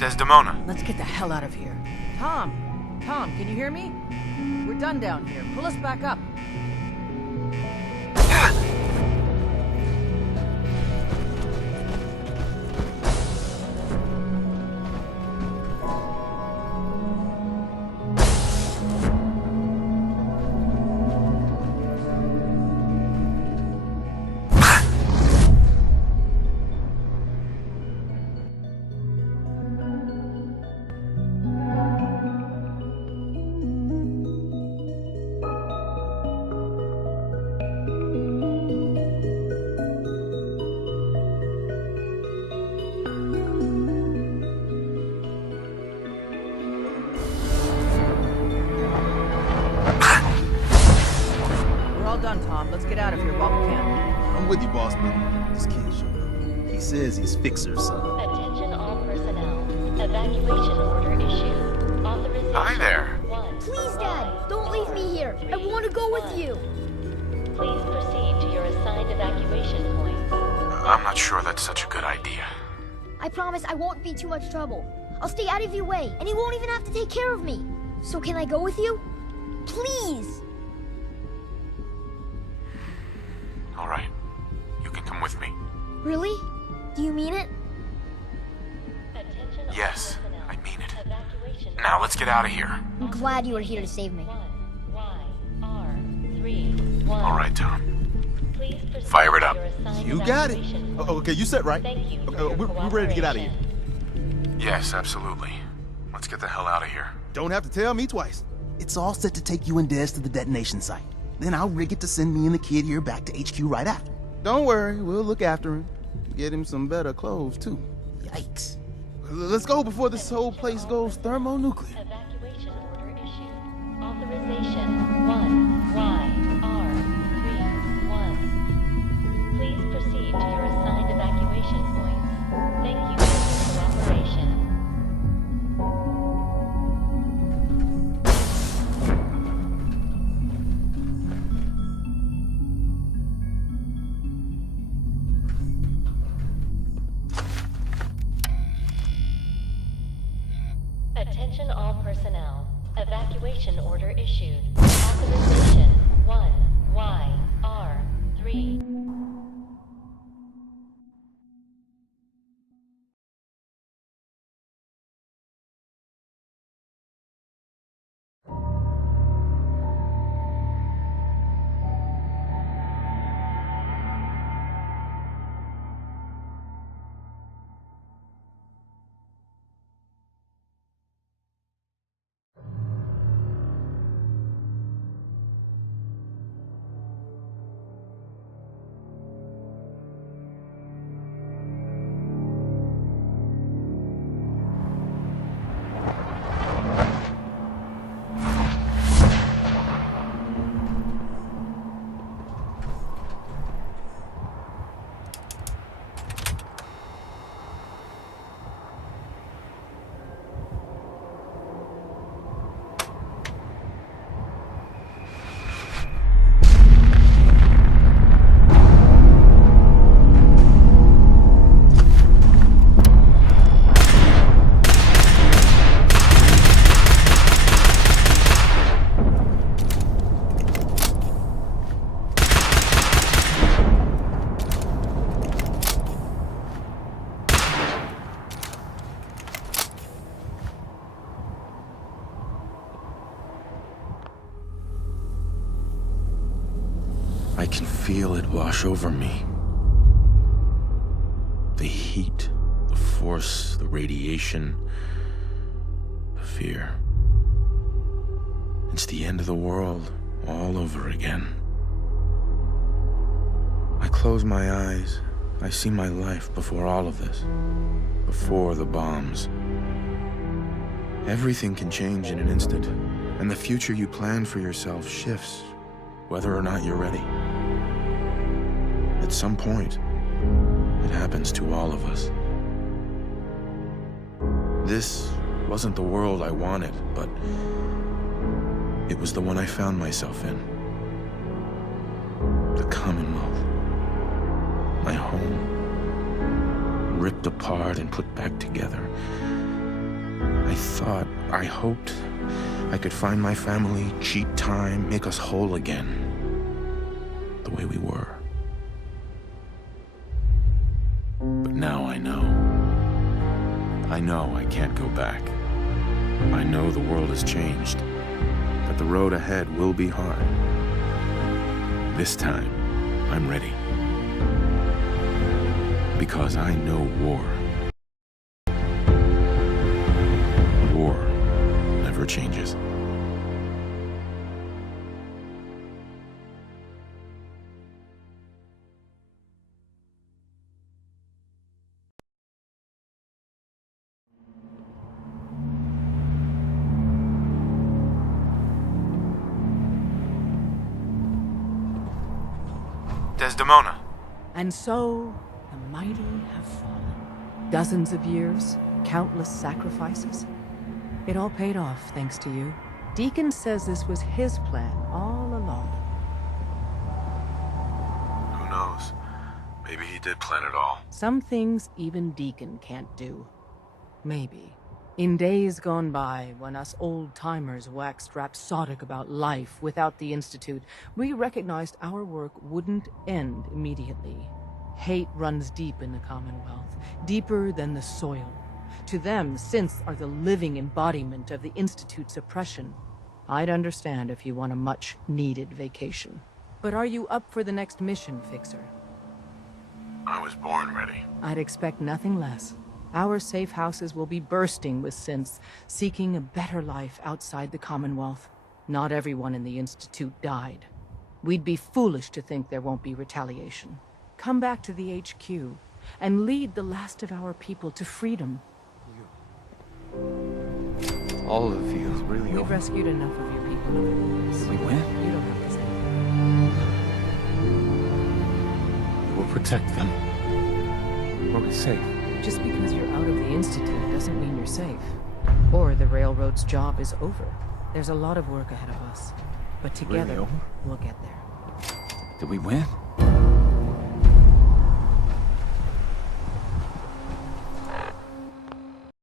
Desdemona. Let's get the hell out of here. Tom, can you hear me? We're done down here. Pull us back up. Done, Tom. Let's get out of here while we can. I'm with you, boss, but this kid showed up. He says he's Fixer's son. Attention all personnel. Evacuation order issued. Authorization. Hi there. Please, Dad, don't leave me here. I want to go with you. Please proceed to your assigned evacuation point. I'm not sure that's such a good idea. I promise I won't be too much trouble. I'll stay out of your way, and you won't even have to take care of me. So can I go with you? Please! All right. You can come with me. Really? Do you mean it? Attention all Yes, personnel. I mean it. Evacuation Now let's get out of here. I'm glad you were here to save me. YR31. All right, Tom. Please proceed Fire it to up. your assigned You got it. evacuation point. Okay, you set right. Thank you for Okay, your we're ready to get out of here. cooperation. Yes, absolutely. Let's get the hell out of here. Don't have to tell me twice. It's all set to take you and Des to the detonation site. Then I'll rig it to send me and the kid here back to HQ right after. Don't worry, we'll look after him. Get him some better clothes, too. Yikes. Let's go before this whole place goes thermonuclear. Evacuation order issued. Authorization 1YR31. Please proceed to your assigned evacuation point. Thank you for your cooperation. Attention all personnel. Evacuation order issued. Authorization 1YR3. I can feel it wash over me. The heat, the force, the radiation, the fear. It's the end of the world all over again. I close my eyes. I see my life before all of this. Before the bombs. Everything can change in an instant, and the future you plan for yourself shifts, whether or not you're ready. At some point, it happens to all of us. This wasn't the world I wanted, but it was the one I found myself in. The Commonwealth. My home. Ripped apart and put back together. I thought, I hoped I could find my family, cheat time, make us whole again. The way we were. But now I know. I know I can't go back. I know the world has changed. That the road ahead will be hard. This time, I'm ready. Because I know war. War never changes. Desdemona. And so, the mighty have fallen. Dozens of years, countless sacrifices. It all paid off, thanks to you. Deacon says this was his plan all along. Who knows? Maybe he did plan it all. Some things even Deacon can't do. Maybe. In days gone by, when us old-timers waxed rhapsodic about life without the Institute, we recognized our work wouldn't end immediately. Hate runs deep in the Commonwealth, deeper than the soil. To them, synths are the living embodiment of the Institute's oppression. I'd understand if you want a much-needed vacation. But are you up for the next mission, Fixer? I was born ready. I'd expect nothing less. Our safe houses will be bursting with synths, seeking a better life outside the Commonwealth. Not everyone in the Institute died. We'd be foolish to think there won't be retaliation. Come back to the HQ, and lead the last of our people to freedom. All of you, really? We've rescued enough of your people over the years. We win? You don't have to say. We will protect them. We'll be safe. Just because you're out of the Institute doesn't mean you're safe. Or the Railroad's job is over. There's a lot of work ahead of us. But together, Really over? we'll get there. Did we win?